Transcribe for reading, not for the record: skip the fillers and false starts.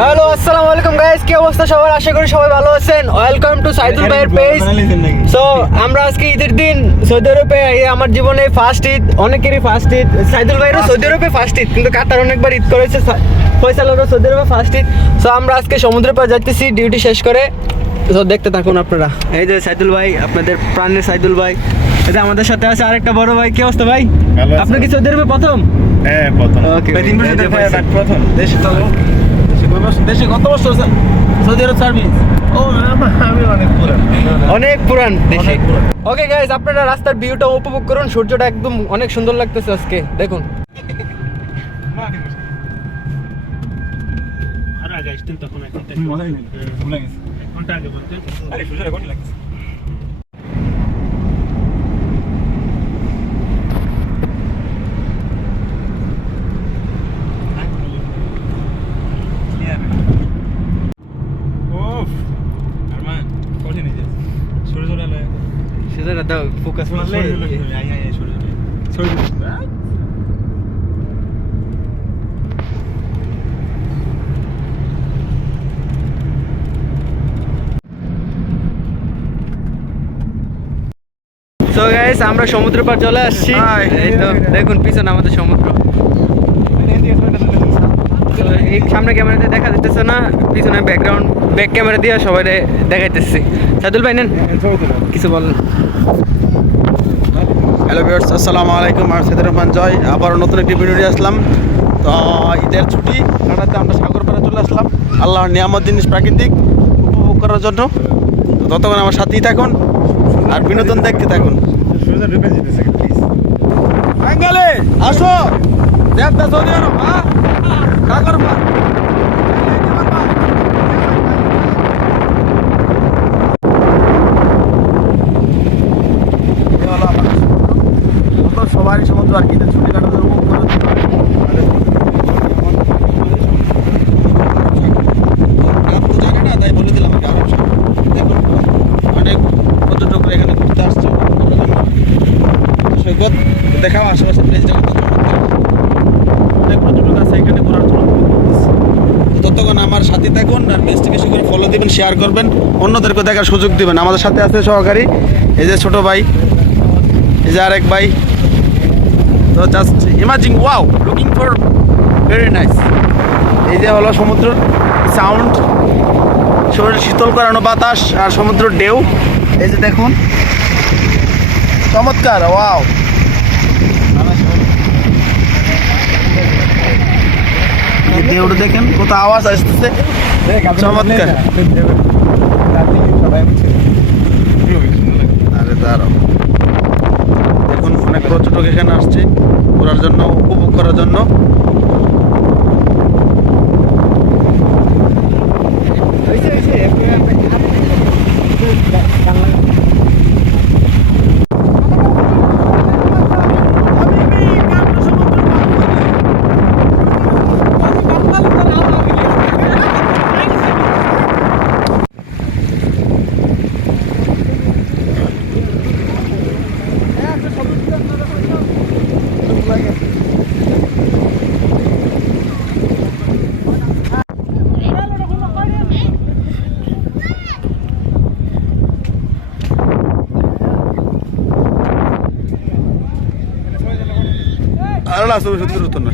Hello, আসসালামু আলাইকুম guys, কি অবস্থা সবার? আশা করি সবাই ভালো আছেন। ওয়েলকাম টু সাইদুল ভাইয়ের পেজ। সো আমরা আজকে ঈদের দিন সৌদি আরবে, আমার জীবনে ফার্স্ট ঈদ, অনেকেরই ফার্স্ট ঈদ। সাইদুল ভাইয়েরও সৌদি আরবে ফার্স্ট ঈদ, কিন্তু কাতার অনেকবার ঈদ করেছে, ফয়সালেরও সৌদি আরবে ফার্স্ট ঈদ। সো আমরা আজকে সমুদ্রের পাড়ে যাইতেছি ডিউটি শেষ করে। তো দেখতে থাকুন আপনারা। এই যে সাইদুল ভাই, আপনাদের প্রাণের সাইদুল ভাই। এই যে আমাদের সাথে আছে আরেকটা বড় ভাই। কি অবস্থা ভাই? আপনি কি সৌদি আরবে প্রথম? হ্যাঁ, প্রথম। ওকে, ভাই 3 বছর ধরে প্রথম দেশে তো দেশে কত বছর সৌদি আরব সার্ভিস? ও আমি অনেক পুরান দেশে। ওকে গাইস, আপনারা রাস্তার ভিউটা উপভোগ করুন। সূর্যটা একদম অনেক সুন্দর লাগতেছে আজকে, দেখুন। আর আগে আসতেন তখন এখন মনে নেই, ভুলে গেছি। ঘন্টা আগে বলতেন আরে সুজা কোন লাগছে। সেটা দাও, ফোকাস মারলে সো গাইস, আমরা সমুদ্র পার চলে আসছি। এই তো দেখুন পিছনে আমাদের সমুদ্র। এই সামনে ক্যামেরাতে দেখা যাচ্ছে না, পিছনে ব্যাকগ্রাউন্ড ব্যাক ক্যামেরা দিয়ে সবাই দেখাইতেছি। সাইদুল ভাই নেন, কিছু বলেন। হ্যালো ভিউয়ার্স, আসসালামু আলাইকুম। আমি সাইদুর রহমান জয়, আবারও নতুন একটি ভিডিও নিয়ে আসলাম। তো ঈদের ছুটি কাটাতে আমরা সাগর পাড়ে চলে আসলাম আল্লাহর নিয়ামত জিনিস প্রাকৃতিক উপভোগ করার জন্য। তো ততক্ষণ আমার সাথেই থাকুন আর বিনোদন দেখতে থাকুন। বাঙালি আসো, দেবদা সৌদি আরব, হ্যাঁ সাগর পাড়। সবারই সমুদ্র আর কি ছুটি কাটাতে উপভোগ করার জন্য জানে না, তাই বলে দিলাম। দেখুন অনেক পর্যটক এখানে ঘুরতে আসছে সৈকত দেখাও আশেপাশে প্লেসটা কত অনেক পর্যটক আছে এখানে ঘোরার জন্য। ততক্ষণ আমার সাথে থাকুন আর পেজটি বেশি করে ফলো দিবেন, শেয়ার করবেন, অন্যদেরকে দেখার সুযোগ দিবেন। আমাদের সাথে আছে সহকারী, এই যে ছোট ভাই, এই যে আরেক ভাই। তো just imaging, wow, looking for very nice. এই যে হলো সমুদ্রের সাউন্ড, শরীর শীতল করানো বাতাস আর সমুদ্রের ঢেউ। এই যে দেখুন, চমৎকার, ওয়াও। এই ঢেউটা দেখেন, কত আওয়াজ আসতেছে, চমৎকার। আরে দাঁড়াও, দেখুন অনেক পর্যটক এখানে আসছে ঘোরার জন্য, উপভোগ করার জন্য। আর লাস্ট সত্যি উত্তর না।